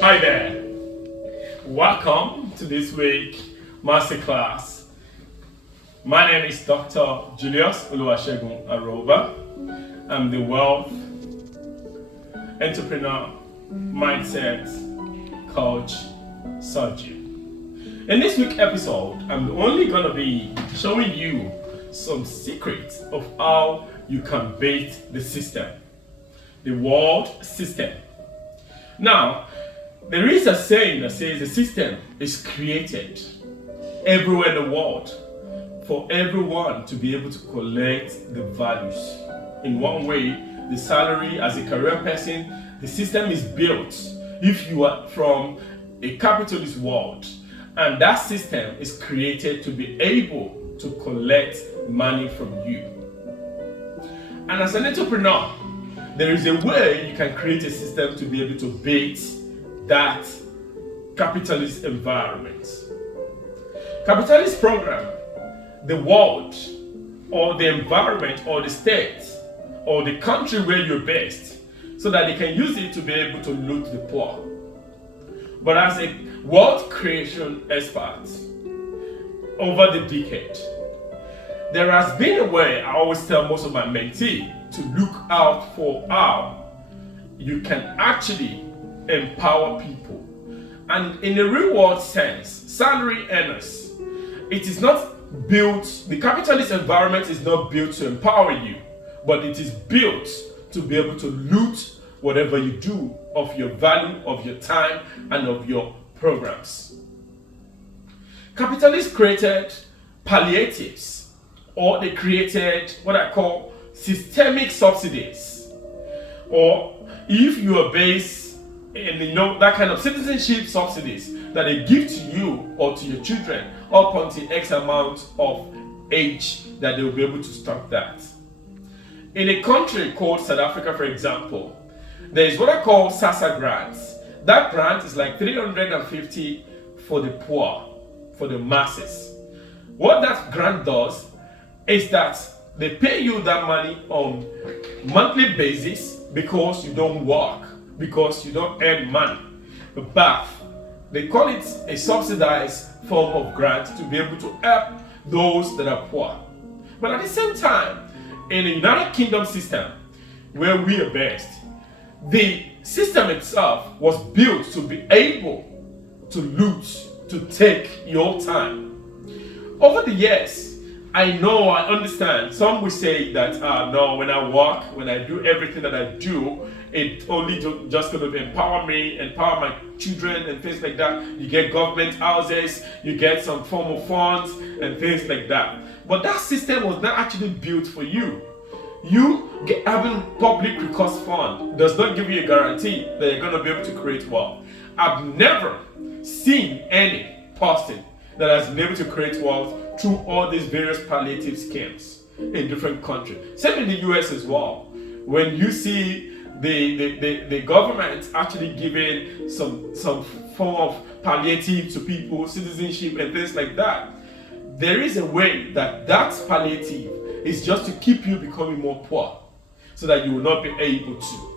Hi there. Welcome to this week masterclass. My name is Dr. Julius Oluwasegun Aroba. I'm the wealth entrepreneur mindset coach surgeon. In this week episode, I'm only going to be showing you some secrets of how you can beat the system, the world system. Now, there is a saying that says the system is created everywhere in the world for everyone to be able to collect the values. In one way, the salary as a career person, the system is built if you are from a capitalist world, and that system is created to be able to collect money from you. And as an entrepreneur, there is a way you can create a system to be able to beat that capitalist environment. Capitalist program the world or the environment or the state or the country where you're based so that they can use it to be able to loot the poor. But as a wealth creation expert over the decade, there has been a way I always tell most of my mentees to look out for how you can actually empower people. And in a real world sense, salary earners, it is not built, the capitalist environment is not built to empower you, but it is built to be able to loot whatever you do of your value, of your time, and of your programs. Capitalists created palliatives, or they created what I call systemic subsidies. Or if you are based in that kind of citizenship subsidies that they give to you or to your children up until X amount of age that they will be able to stop that. In a country called South Africa, for example, there is what I call SASSA grants. That grant is like 350 for the poor, for the masses. What that grant does is that they pay you that money on monthly basis because you don't work, because you don't earn money. But they call it a subsidized form of grant to be able to help those that are poor. But at the same time, in the United Kingdom system, where we are based, the system itself was built to be able to loot, to take your time. Over the years, I understand. Some will say that, no, when I work, when I do everything that I do, it only just going to empower me, empower my children and things like that. You get government houses, you get some form of funds and things like that. But that system was not actually built for you. Having public recourse fund does not give you a guarantee that you're going to be able to create wealth. I've never seen any person that has been able to create wealth through all these various palliative schemes in different countries. Same in the US as well. When you see the government actually giving some form of palliative to people, citizenship and things like that, there is a way that palliative is just to keep you becoming more poor so that you will not be able to.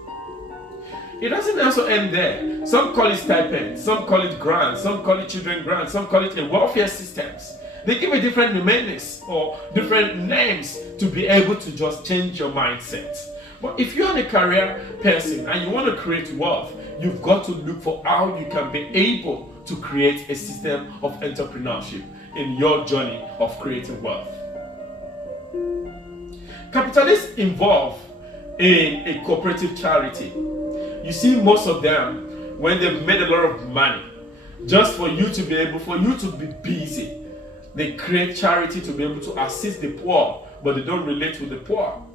It doesn't also end there. Some call it stipends, some call it grants, some call it children grants, some call it a welfare systems. They give it different names or different names to be able to just change your mindset. But if you're a career person and you want to create wealth, you've got to look for how you can be able to create a system of entrepreneurship in your journey of creating wealth. Capitalists involved in a cooperative charity. You see most of them when they've made a lot of money, just for you to be busy, they create charity to be able to assist the poor, but they don't relate with the poor.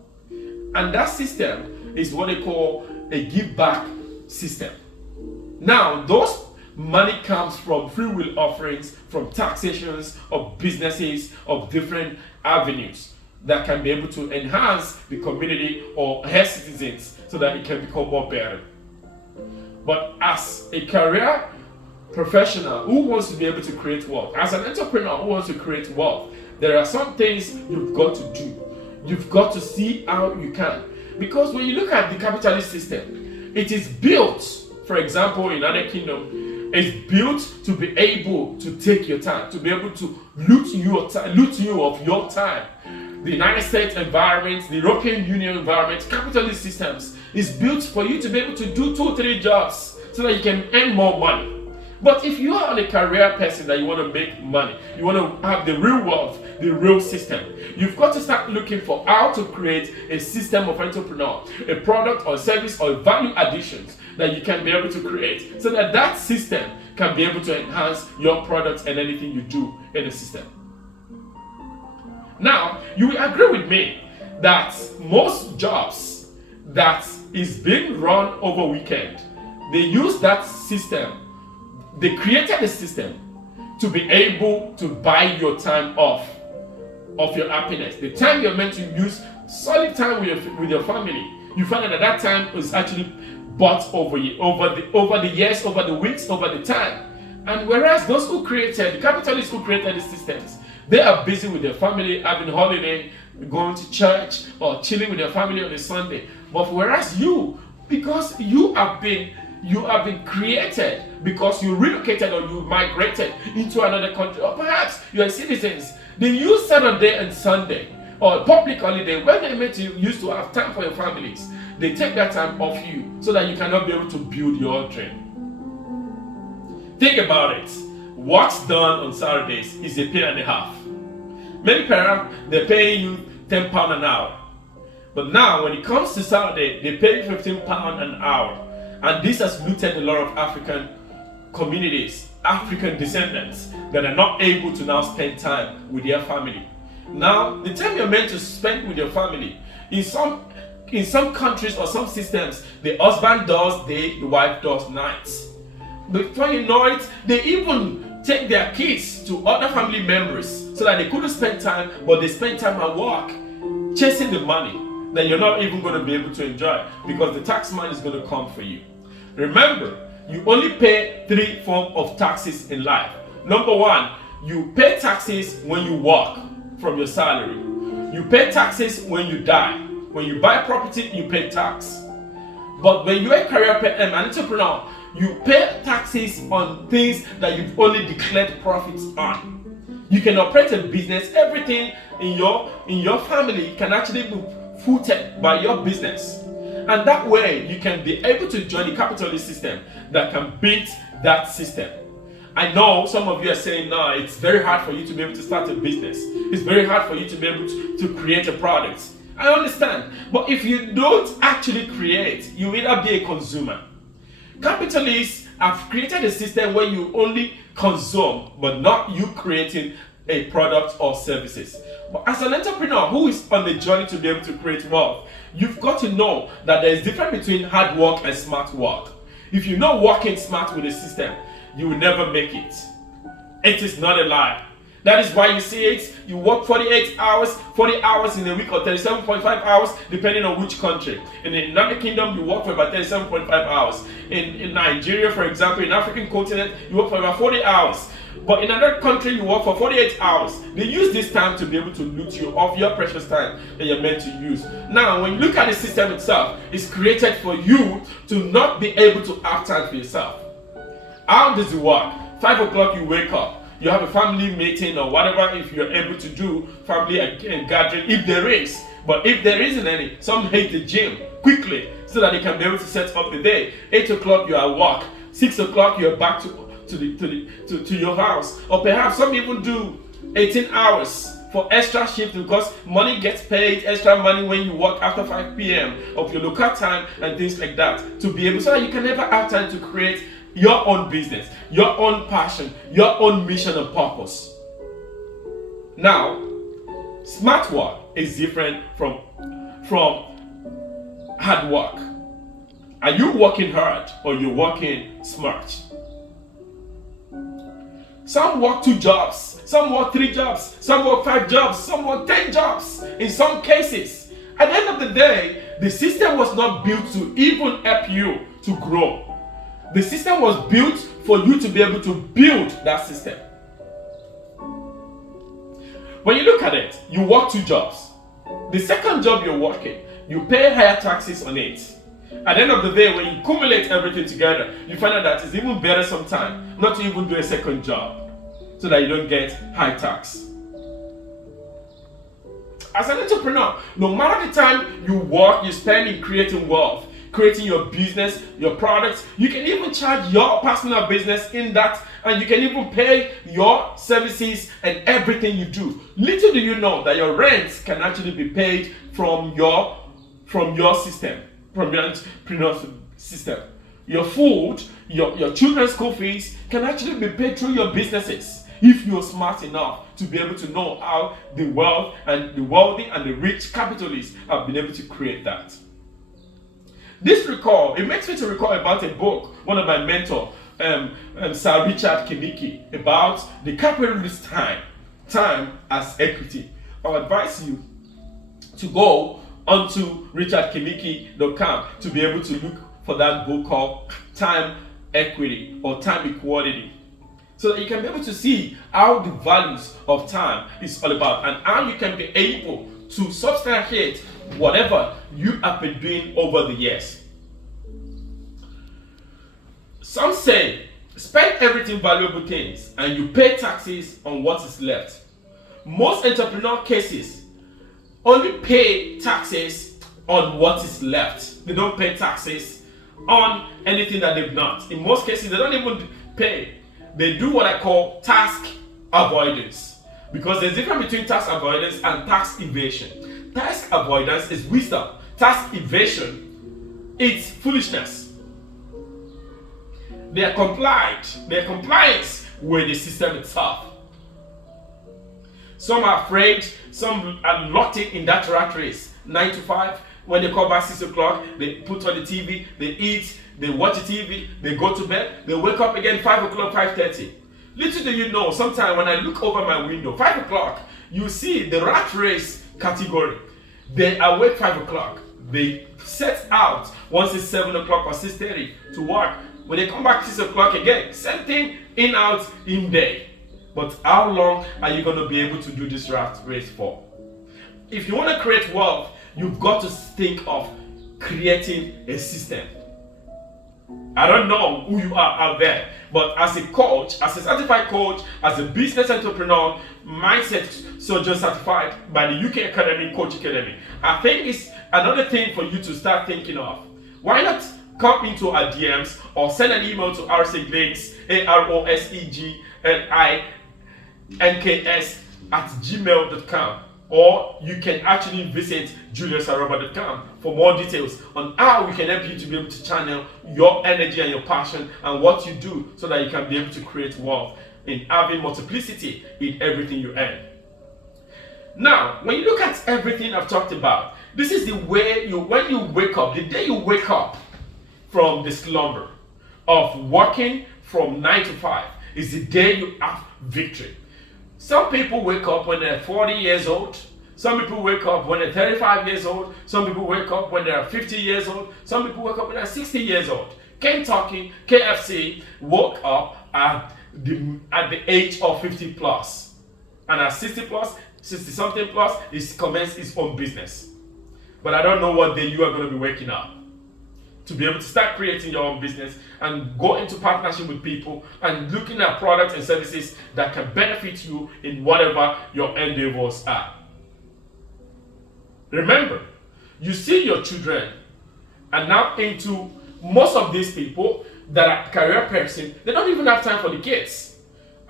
And that system is what they call a give back system. Now, those money comes from free will offerings, from taxations of businesses of different avenues that can be able to enhance the community or her citizens so that it can become more better. But as a career professional who wants to be able to create wealth, as an entrepreneur who wants to create wealth, there are some things you've got to do. You've got to see how you can. Because when you look at the capitalist system, it is built for example, United Kingdom, is built to be able to take your time, to be able to loot you of your time. The United States environment, the European Union environment, capitalist systems is built for you to be able to do 2-3 jobs so that you can earn more money. But if you are a career person that you want to make money, you want to have the real wealth, the real system, you've got to start looking for how to create a system of entrepreneur, a product or service or value additions that you can be able to create so that that system can be able to enhance your products and anything you do in the system. Now, you will agree with me that most jobs that is being run over weekend, they use that system. They created a system to be able to buy your time off of your happiness. The time you're meant to use solid time with your family, you find that that time is actually bought over the years, over the weeks, over the time. And whereas those who created, the capitalists who created the systems, they are busy with their family, having holiday, going to church, or chilling with their family on a Sunday. But whereas you, because you have been created, because you relocated or you migrated into another country, or perhaps you are citizens, they use Saturday and Sunday or public holiday when they meant to used to have time for your families. They take that time off you so that you cannot be able to build your dream. Think about it. What's done on Saturdays is a pay and a half. Many parents, they're paying you £10 an hour. But now when it comes to Saturday, they pay you £15 an hour. And this has looted a lot of African communities, African descendants that are not able to now spend time with their family. Now, the time you're meant to spend with your family, in some countries or some systems, the husband does day, the wife does nights. Before you know it, they even take their kids to other family members so that they couldn't spend time, but they spend time at work chasing the money that you're not even going to be able to enjoy because the tax man is going to come for you. Remember, you only pay 3 forms of taxes in life. Number 1, you pay taxes when you work from your salary. You pay taxes when you die. When you buy property, you pay tax. But when you're a career an entrepreneur, you pay taxes on things that you've only declared profits on. You can operate a business, everything in your family can actually be footed by your business. And that way, you can be able to join the capitalist system that can beat that system. I know some of you are saying, no, it's very hard for you to be able to start a business. It's very hard for you to be able to create a product. I understand. But if you don't actually create, you either be a consumer. Capitalists have created a system where you only consume, but not you creating a product or services. But as an entrepreneur who is on the journey to be able to create wealth, you've got to know that there is a difference between hard work and smart work. If you're not working smart with a system, you will never make it. It is not a lie. That is why you see it. You work 48 hours, 40 hours in a week, or 37.5 hours, depending on which country. In the United Kingdom, you work for about 37.5 hours. In Nigeria, for example, in African continent, you work for about 40 hours. But in another country, you work for 48 hours. They use this time to be able to loot you of your precious time that you're meant to use. Now, when you look at the system itself, it's created for you to not be able to have time for yourself. How does it work? 5 o'clock, you wake up. You have a family meeting or whatever, if you're able to do family gathering, if there is. But if there isn't any, some hit the gym quickly so that they can be able to set up the day. 8 o'clock, you're at work. 6 o'clock, you're back to your house. Or perhaps some even do 18 hours for extra shift because money gets paid, extra money when you work after 5 p.m. of your local time and things like that, to be able, so that you can never have time to create your own business, your own passion, your own mission and purpose. Now, smart work is different from hard work. Are you working hard or you're working smart? Some work 2 jobs, some work 3 jobs, some work 5 jobs, some work 10 jobs in some cases. At the end of the day, the system was not built to even help you to grow. The system was built for you to be able to build that system. When you look at it, you work 2 jobs. The second job you're working, you pay higher taxes on it. At the end of the day, when you accumulate everything together, you find out that it's even better sometimes not to even do a second job so that you don't get high tax. As an entrepreneur, no matter the time you work, you spend in creating wealth, creating your business, your products, you can even charge your personal business in that, and you can even pay your services and everything you do. Little do you know that your rents can actually be paid from your system, from your entrepreneur system. Your food, your children's school fees can actually be paid through your businesses if you're smart enough to be able to know how the wealth and the wealthy and the rich capitalists have been able to create that. It makes me to recall about a book, one of my mentors, Sir Richard Kimiki, about the capitalist time as equity. I advise you to go onto richardkimiki.com to be able to look for that book called Time Equity or Time Equality, so that you can be able to see how the values of time is all about and how you can be able to substantiate whatever you have been doing over the years. Some say, spend everything valuable things and you pay taxes on what is left. Most entrepreneur cases only pay taxes on what is left. They don't pay taxes on anything that they've not. In most cases, they don't even pay. They do what I call tax avoidance, because there's a difference between tax avoidance and tax evasion. Tax avoidance is wisdom. Tax evasion, it's foolishness. They are compliant with the system itself. Some are afraid, some are locked in that rat race. 9 to 5, when they come back 6 o'clock, they put on the TV, they eat, they watch the TV, they go to bed, they wake up again 5 o'clock, 5:30. Little do you know, sometimes when I look over my window, 5 o'clock, you see the rat race category. They awake 5 o'clock. They set out once it's 7 o'clock or 6:30 to work. When they come back 6 o'clock again, same thing, in, out, in day. But how long are you going to be able to do this rat race for? If you want to create wealth, you've got to think of creating a system. I don't know who you are out there, but as a coach, as a certified coach, as a business entrepreneur, mindset surgeon certified by the UK Academy, Coach Academy, I think it's another thing for you to start thinking of. Why not come into our DMs or send an email to roseglinks, aroseglinks@gmail.com, or you can actually visit juliusaroba.com for more details on how we can help you to be able to channel your energy and your passion and what you do so that you can be able to create wealth in having multiplicity in everything you earn. Now, when you look at everything I've talked about, this is the way when you wake up, the day you wake up from the slumber of working from 9 to 5 is the day you have victory. Some people wake up when they're 40 years old. Some people wake up when they're 35 years old. Some people wake up when they're 50 years old. Some people wake up when they're 60 years old. Kentucky, KFC woke up at the age of 50 plus. And at 60 plus, 60 something plus, he's commenced his own business. But I don't know what day you are going to be waking up to be able to start creating your own business and go into partnership with people and looking at products and services that can benefit you in whatever your endeavors are. Remember, you see your children are now into, most of these people that are career person, they don't even have time for the kids.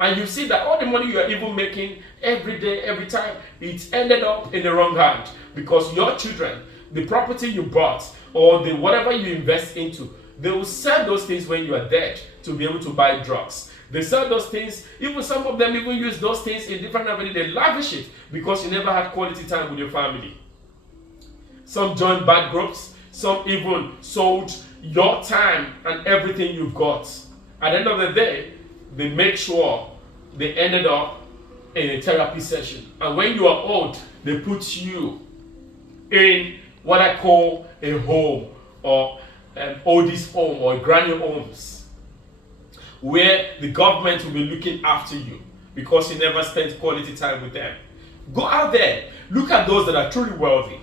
And you see that all the money you are even making every day, every time, it's ended up in the wrong hand, because your children, the property you bought, or the whatever you invest into, they will sell those things when you are dead to be able to buy drugs. They sell those things, even some of them even use those things in different avenues. They lavish it because you never had quality time with your family. Some joined bad groups, some even sold your time and everything you've got. At the end of the day, they make sure they ended up in a therapy session. And when you are old, they put you in what I call a home, or an oldies home, or a granny homes, where the government will be looking after you because you never spent quality time with them. Go out there, look at those that are truly wealthy.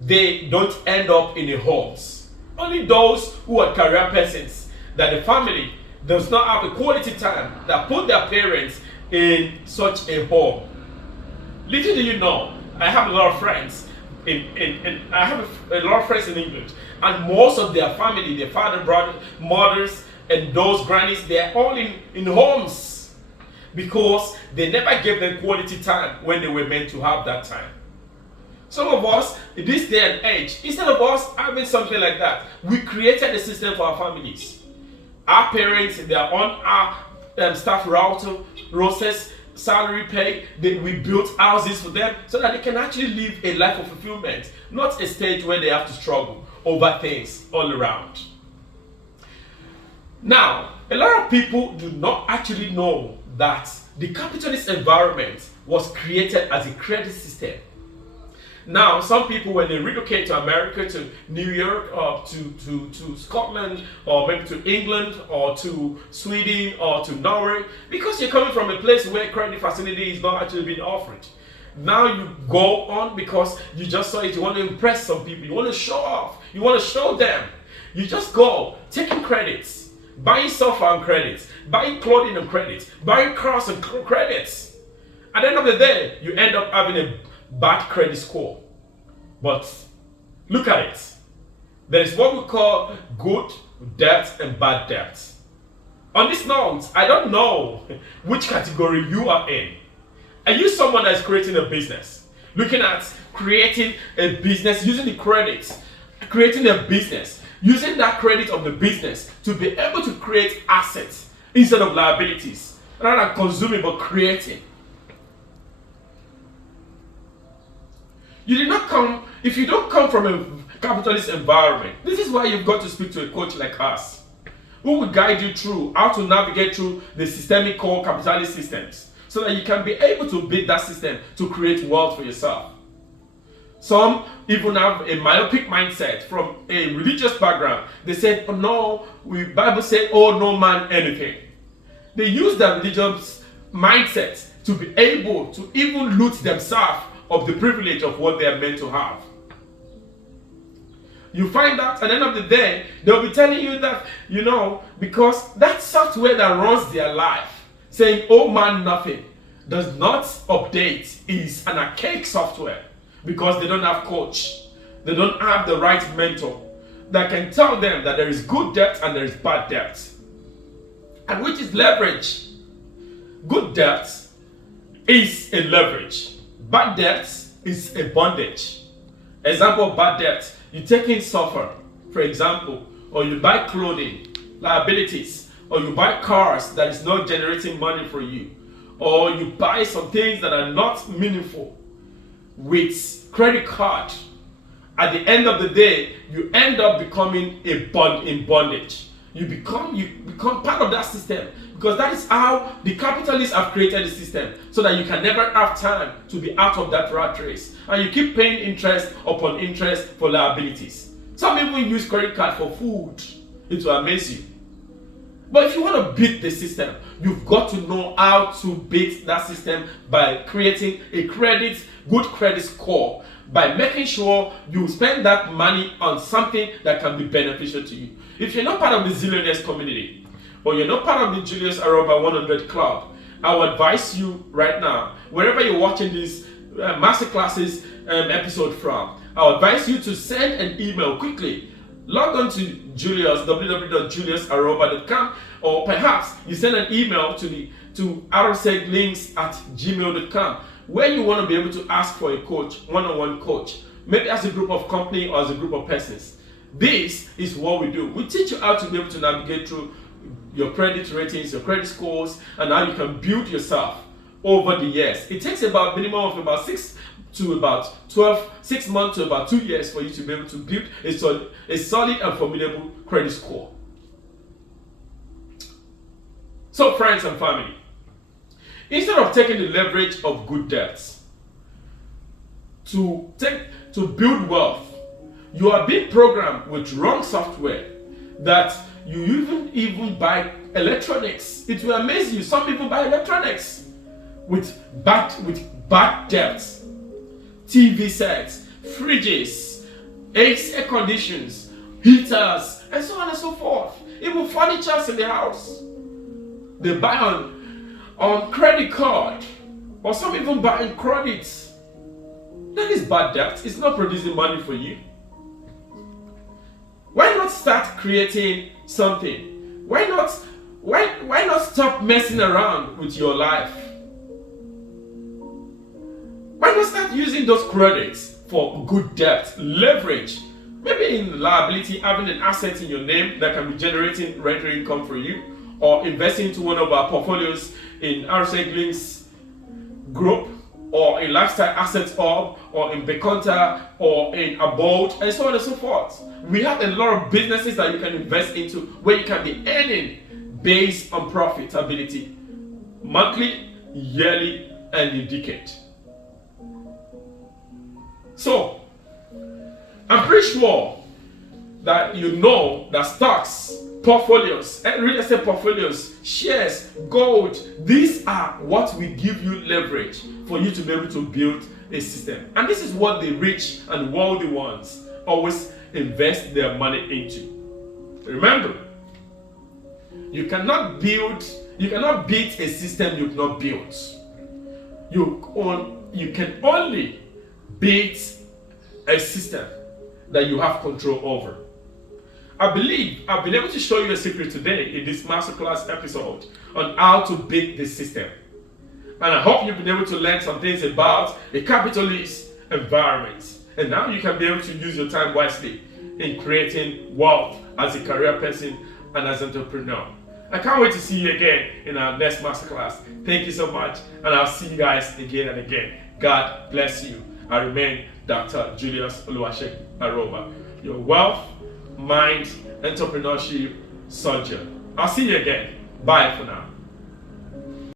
They don't end up in the homes. Only those who are career persons, that the family does not have a quality time, that put their parents in such a home. Little do you know, I have a lot of friends I have a lot of friends in England, and most of their family, their father, brother, mothers, and those grannies, they're all in homes because they never gave them quality time when they were meant to have that time. Some of us, in this day and age, instead of us having something like that, we created a system for our families. Our parents, they are on our staff rosters, salary pay. We built houses for them so that they can actually live a life of fulfillment, not a stage where they have to struggle over things all around. Now, a lot of people do not actually know that the capitalist environment was created as a credit system. Now, some people, when they relocate to America, to New York, or to Scotland, or maybe to England, or to Sweden, or to Norway, because you're coming from a place where credit facility is not actually being offered. Now you go on because you just saw it, you want to impress some people, you want to show off, you want to show them. You just go, taking credits, buying software on credits, buying clothing on credits, buying cars on credits. At the end of the day, you end up having a bad credit score. But look at it. There is what we call good debt and bad debt. On this note, I don't know which category you are in. Are you someone that is creating a business? Looking at creating a business using the credits, creating a business, using that credit of the business to be able to create assets instead of liabilities, rather than consuming but creating. You did not come, if you don't come from a capitalist environment, this is why you've got to speak to a coach like us, who will guide you through how to navigate through the systemic core capitalist systems, so that you can be able to build that system to create wealth for yourself. Some even have a myopic mindset from a religious background. They said, oh no, the Bible said, oh no man anything. They use their religious mindset to be able to even loot themselves of the privilege of what they are meant to have. You find that at the end of the day, they'll be telling you that, because that software that runs their life, saying, oh man, nothing, does not update, is an archaic software, because they don't have coach. They don't have the right mentor that can tell them that there is good debt and there is bad debt. And which is leverage. Good debt is a leverage. Bad debt is a bondage. Example of bad debt, you take in software, for example, or you buy clothing, liabilities, or you buy cars that is not generating money for you, or you buy some things that are not meaningful with credit card. At the end of the day, you end up becoming in bondage. You become part of that system, because that is how the capitalists have created the system, so that you can never have time to be out of that rat race, and you keep paying interest upon interest for liabilities. Some even use credit card for food. It will amaze you. But if you want to beat the system, you've got to know how to beat that system by creating a good credit score, by making sure you spend that money on something that can be beneficial to you. If you're not part of the Zillionaires community, or you're not part of the Julius Aroba 100 Club, I would advise you right now, wherever you're watching this masterclasses episode from, I would advise you to send an email quickly. Log on to www.juliusaroba.com, or perhaps you send an email to roseglinks@gmail.com, where you want to be able to ask for a coach, one-on-one coach, maybe as a group of company or as a group of persons. This is what we do. We teach you how to be able to navigate through your credit ratings, your credit scores, and how you can build yourself over the years. It takes about minimum of about 6 months to about 2 years for you to be able to build a solid and formidable credit score. So friends and family, instead of taking the leverage of good debts to build wealth, you are being programmed with wrong software, that you even buy electronics. It will amaze you. Some people buy electronics with bad debts. TV sets, fridges, air conditions, heaters, and so on and so forth. Even furniture in the house. They buy on credit card, or some even buy in credit. That is bad debt. It's not producing money for you. Why not start creating something? Why not stop messing around with your life? Why not start using those credits for good debt, leverage? Maybe in liability, having an asset in your name that can be generating rental income for you, or investing into one of our portfolios in RSA Links Group, or in Lifestyle Assets Hub, or in Beconta, or in Abode, and so on and so forth. We have a lot of businesses that you can invest into where you can be earning based on profitability, monthly, yearly, and in decade. So, I'm pretty sure that you know that stocks, portfolios, and real estate portfolios, shares, gold, these are what will give you leverage for you to be able to build a system. And this is what the rich and wealthy ones always invest their money into. Remember, you cannot beat a system you've not built. You can only beat a system that you have control over. I believe I've been able to show you a secret today in this masterclass episode on how to beat the system. And I hope you've been able to learn some things about a capitalist environment. And now you can be able to use your time wisely in creating wealth as a career person and as an entrepreneur. I can't wait to see you again in our next masterclass. Thank you so much, and I'll see you guys again and again. God bless you. I remain Dr. Julius Oluwasegun Aroba, your wealth, mind, entrepreneurship surgeon. I'll see you again. Bye for now.